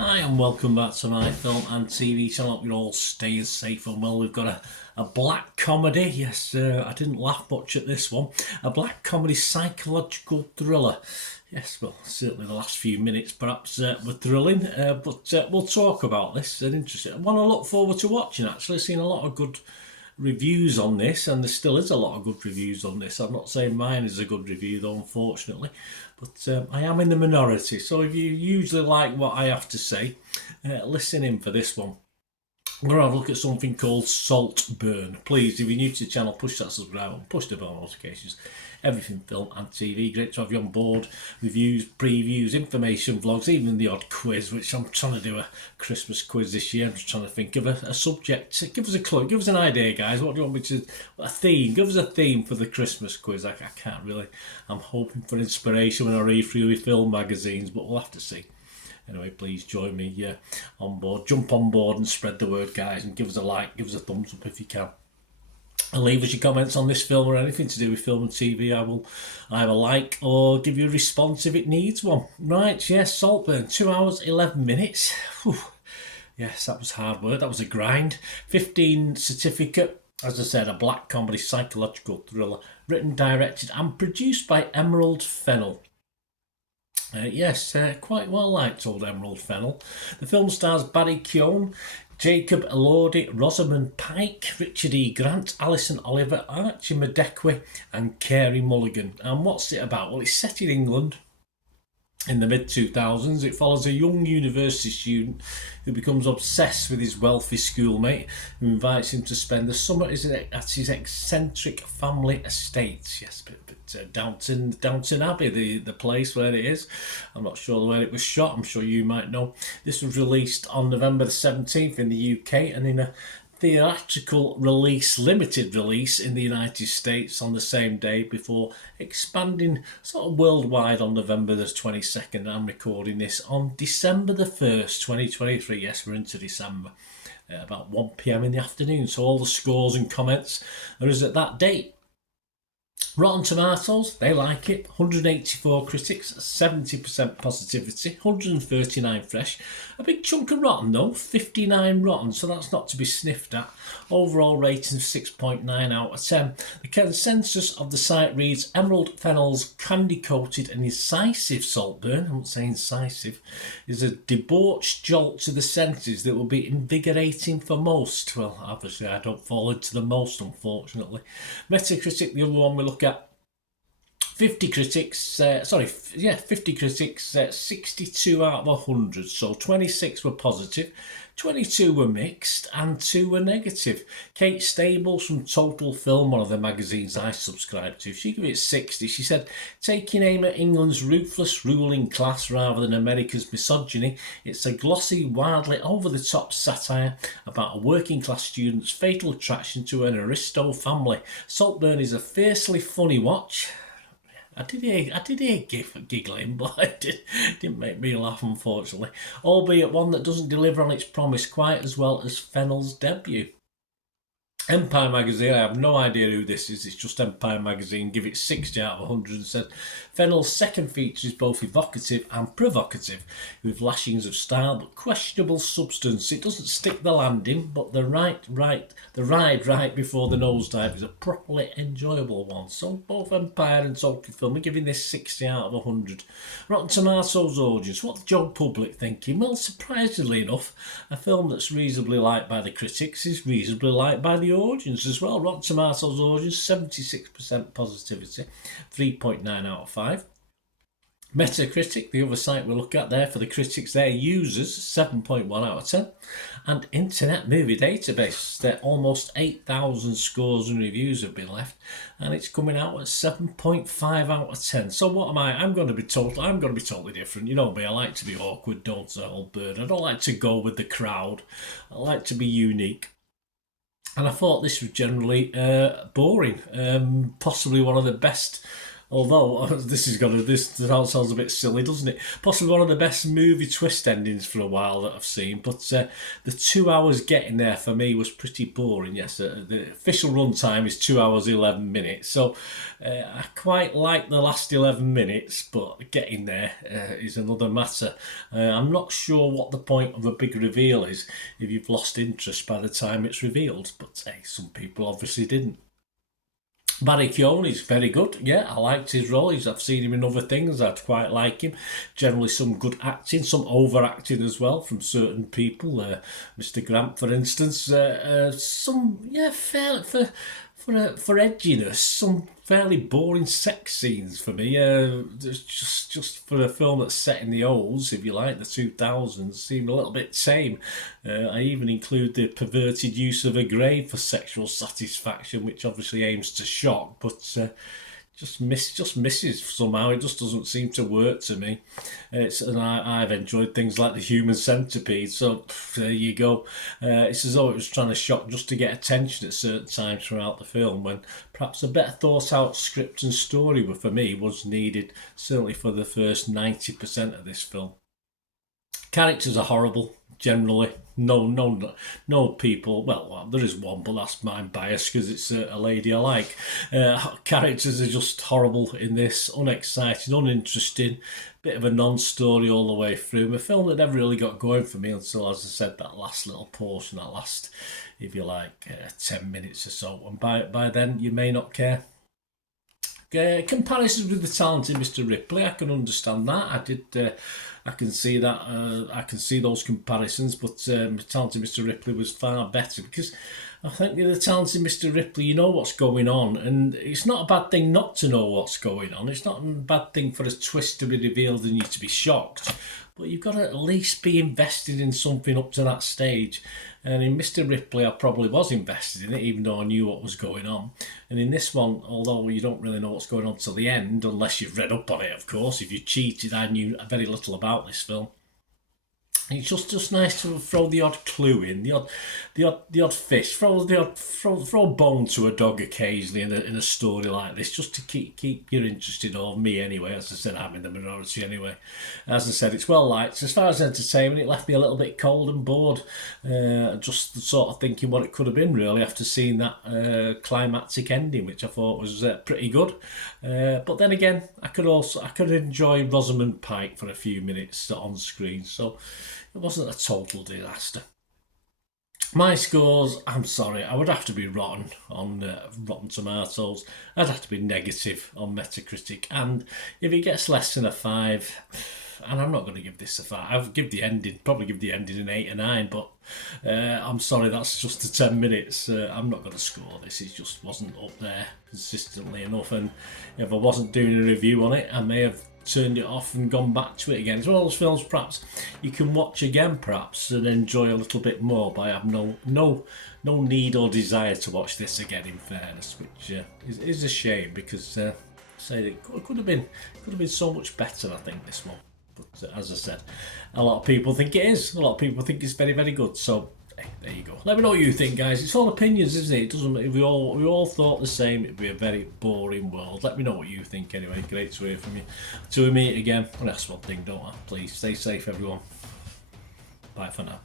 Hi and welcome back to my film and TV channel. Hope you're all staying safe and well. We've got a black comedy. Yes, I didn't laugh much at this one. A black comedy psychological thriller. Yes, well, certainly the last few minutes perhaps were thrilling, but we'll talk about this. An interesting one I look forward to watching, actually. I've seen a lot of good reviews on this, and there still is a lot of good reviews on this. I'm not saying mine is a good review though, unfortunately, but I am in the minority. So if you usually like what I have to say, listen in for this one. We're going to have a look at something called Saltburn. Please, if you're new to the channel, push that subscribe button, push the bell notifications. Everything film and TV. Great to have you on board. Reviews, previews, information, vlogs, even the odd quiz, which I'm trying to do a Christmas quiz this year. I'm just trying to think of a subject. Give us a clue. Give us an idea, guys. What do you want me to... A theme. Give us a theme for the Christmas quiz. I can't really... I'm hoping for inspiration when I read through the film magazines, but we'll have to see. Anyway, please join me on board. Jump on board and spread the word, guys, and give us a like, give us a thumbs up if you can. And leave us your comments on this film or anything to do with film and TV. I will either like or give you a response if it needs one. Right, yes, Saltburn, 2 hours, 11 minutes. Whew. Yes, that was hard work. That was a grind. 15 certificate. As I said, a black comedy psychological thriller. Written, directed and produced by Emerald Fennell. Yes, quite well liked, old Emerald Fennell. The film stars Barry Keoghan, Jacob Elordi, Rosamund Pike, Richard E. Grant, Alison Oliver, Archie Madekwe and Carey Mulligan. And what's it about? Well, it's set in England in the mid-2000s. It follows a young university student who becomes obsessed with his wealthy schoolmate, who invites him to spend the summer at his eccentric family estate. Yes, but Downton Abbey, the place where it is. I'm not sure where it was shot. I'm sure you might know. This was released on November the 17th in the UK, and in a theatrical release, limited release in the United States on the same day, before expanding sort of worldwide on November the 22nd. I'm recording this on December the 1st, 2023. Yes, we're into December. About 1 p.m. in the afternoon. So all the scores and comments there is at that date. Rotten Tomatoes, they like it. 184 critics, 70% positivity, 139 fresh. A big chunk of rotten though, 59 rotten, so that's not to be sniffed at. Overall rating 6.9 out of 10. The consensus of the site reads, Emerald Fennell's candy-coated and incisive Saltburn, I won't say incisive, is a debauched jolt to the senses that will be invigorating for most. Well, obviously I don't fall into the most, unfortunately. Metacritic, the other one we look at, 50 critics, 62 out of 100, so 26 were positive, 22 were mixed and 2 were negative. Kate Stables from Total Film, one of the magazines I subscribe to, she gave it 60. She said, taking aim at England's ruthless ruling class rather than America's misogyny, it's a glossy, wildly over-the-top satire about a working-class student's fatal attraction to an aristo family. Saltburn is a fiercely funny watch. I did hear giggling, but it didn't make me laugh, unfortunately. Albeit one that doesn't deliver on its promise quite as well as Fennell's debut. Empire Magazine, I have no idea who this is, it's just Empire Magazine, give it 60 out of 100 and said Fennell's second feature is both evocative and provocative, with lashings of style but questionable substance. It doesn't stick the landing, but the ride right before the nosedive is a properly enjoyable one. So both Empire and Total Film are giving this 60 out of 100. Rotten Tomatoes audience, what the Joe public thinking? Well, surprisingly enough, a film that's reasonably liked by the critics is reasonably liked by the audience as well. Rotten Tomatoes audience, 76% positivity, 3.9 out of 5. Metacritic, the other site we look at there for the critics, their users, 7.1 out of 10. And Internet Movie Database, there almost 8,000 scores and reviews have been left, and it's coming out at 7.5 out of 10. So what am I? I'm going to be totally different. You know me, I like to be awkward, don't I, old bird? I don't like to go with the crowd. I like to be unique. And I thought this was generally boring. Possibly one of the best Although this sounds a bit silly, doesn't it? Possibly one of the best movie twist endings for a while that I've seen. But the 2 hours getting there for me was pretty boring. Yes, the official runtime is 2 hours 11 minutes. So I quite like the last 11 minutes, but getting there is another matter. I'm not sure what the point of a big reveal is if you've lost interest by the time it's revealed. But hey, some people obviously didn't. Barry Keoghan is very good. Yeah, I liked his role. I've seen him in other things. I'd quite like him. Generally, some good acting, some overacting as well from certain people. Mr. Grant, for instance. Some fair for edginess. Some fairly boring sex scenes for me. Just for a film that's set in the olds, if you like, the 2000s, seemed a little bit tame. I even include the perverted use of a grave for sexual satisfaction, which obviously aims to shock, but just misses somehow. It just doesn't seem to work to me. I've enjoyed things like the Human Centipede, so there you go. It's as though it was trying to shock just to get attention at certain times throughout the film, when perhaps a better thought out script and story for me was needed, certainly for the first 90% of this film. Characters are horrible, generally. No people. Well, there is one, but that's my bias because it's a lady I like. Characters are just horrible in this. Unexciting, uninteresting. Bit of a non-story all the way through. A film that never really got going for me until, as I said, that last little portion, that last, if you like, 10 minutes or so. And by then, you may not care. Comparisons with the talented Mr. Ripley, I can understand that. I can see that. I can see those comparisons, but talented Mr. Ripley was far better because I think the talented Mr. Ripley, you know what's going on, and it's not a bad thing not to know what's going on. It's not a bad thing for a twist to be revealed and you to be shocked, but you've got to at least be invested in something up to that stage. And in Mr. Ripley, I probably was invested in it, even though I knew what was going on. And in this one, although you don't really know what's going on till the end, unless you've read up on it, of course. If you cheated, I knew very little about this film. It's just nice to throw the odd clue in, the odd fish, throw a bone to a dog occasionally in a story like this, just to keep you interested, or me anyway. As I said, I'm in the minority anyway. As I said, it's well liked. As far as entertainment, it left me a little bit cold and bored, just sort of thinking what it could have been really after seeing that climactic ending, which I thought was pretty good. But then again, I could enjoy Rosamund Pike for a few minutes on screen, so it wasn't a total disaster. My scores, I'm sorry, I would have to be rotten on Rotten Tomatoes. I'd have to be negative on Metacritic. And if it gets less than a 5, and I'm not going to give this a 5, I'll probably give the ending an 8 or 9, but I'm sorry, that's just the 10 minutes. I'm not going to score this. It just wasn't up there consistently enough. And if I wasn't doing a review on it, I may have turned it off and gone back to it again. It's one of those films perhaps you can watch again perhaps and enjoy a little bit more, but I have no need or desire to watch this again, in fairness, which is a shame because it could have been so much better, I think, this one. But as I said, a lot of people think it is. A lot of people think it's very, very good. So there you go. Let me know what you think, guys. It's all opinions, isn't it? It doesn't. If we all thought the same, it'd be a very boring world. Let me know what you think anyway. Great to hear from you. Till we meet again. And that's one thing, don't I? Please stay safe, everyone. Bye for now.